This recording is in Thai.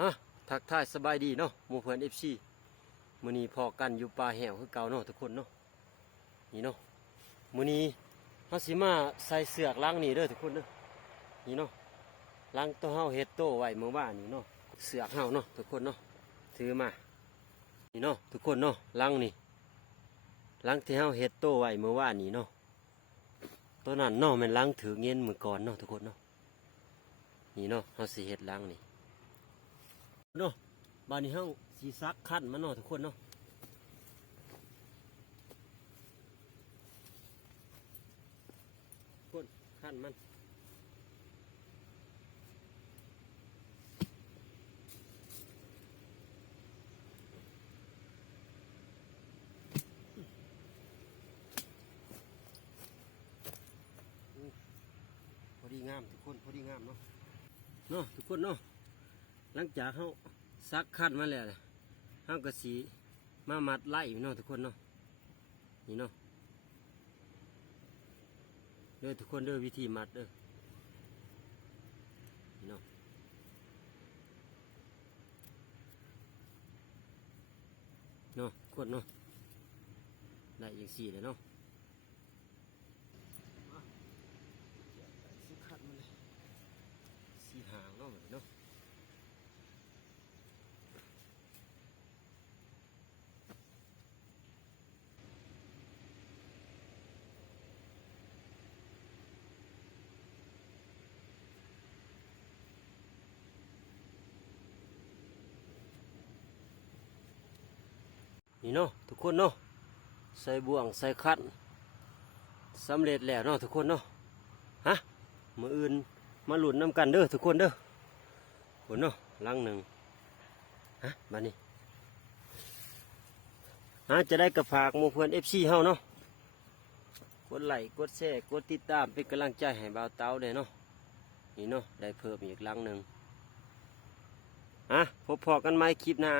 ฮะทักทายสบายดีเนาะหมู่เพื่อนเอฟซีมื้อนี้พอกันอยู่ป่าแหวคือเก่าเนาะทุกคนเนาะนี่เนาะมื้อนี้เฮาสิมาใส่เสือกล้างนี่เด้อทุกคนเด้อนี่เนาะล้างตัวเฮาเฮ็ดโตไว้เมื่อวานนี่เนาะเสือกเฮาเนาะทุกคนเนาะถือมานี่เนาะทุกคนเนาะล้างนี่ล้างที่เฮาเฮ็ดโตไว้เมื่อวานนี่เนาะตัวนั้นเนาะมันล้างถือเงินมื้อก่อนเนาะทุกคนเนาะนี่เนาะเฮาสิเฮ็ดล้างนี่เนาะบ้านนี้เฮาสีซักขั้นมันเนาะทุกคนเนาะคนขั้นมันพอดีงามทุกคนพอดีงามเนาะทุกคนเนาะหลังจากเฮาซักขั้นมาแล้วเฮาก็สีมามัดไล่เนาะทุกคนเนาะนี่เนาะเด้อทุกคนเด้อวิธีมัดเด้อนี่เนาะคนเนาะได้อย่างสี่เลยเนาะสีขัดมันเลยสีหางเนาะเหมือนเนาะนี่เนาะทุกคนเนาะใส่บ่วงใส่คัดสำเร็จแล้วเนาะทุกคนเนาะฮะมืออื่นมาหลุดน้ำกันเด้อทุกคนเด้อคนเนาะลังหนึ่งฮะมานี่จะได้กระฝากหมู่เพื่อนFCเฮาเนาะกดไลค์กดแชร์กดติดตามเป็นกำลังใจให้บ่าวเต้าเด้เนาะนี่เนาะได้เพิ่มอีกลังหนึ่งพบพอกันใหม่คลิปหน้า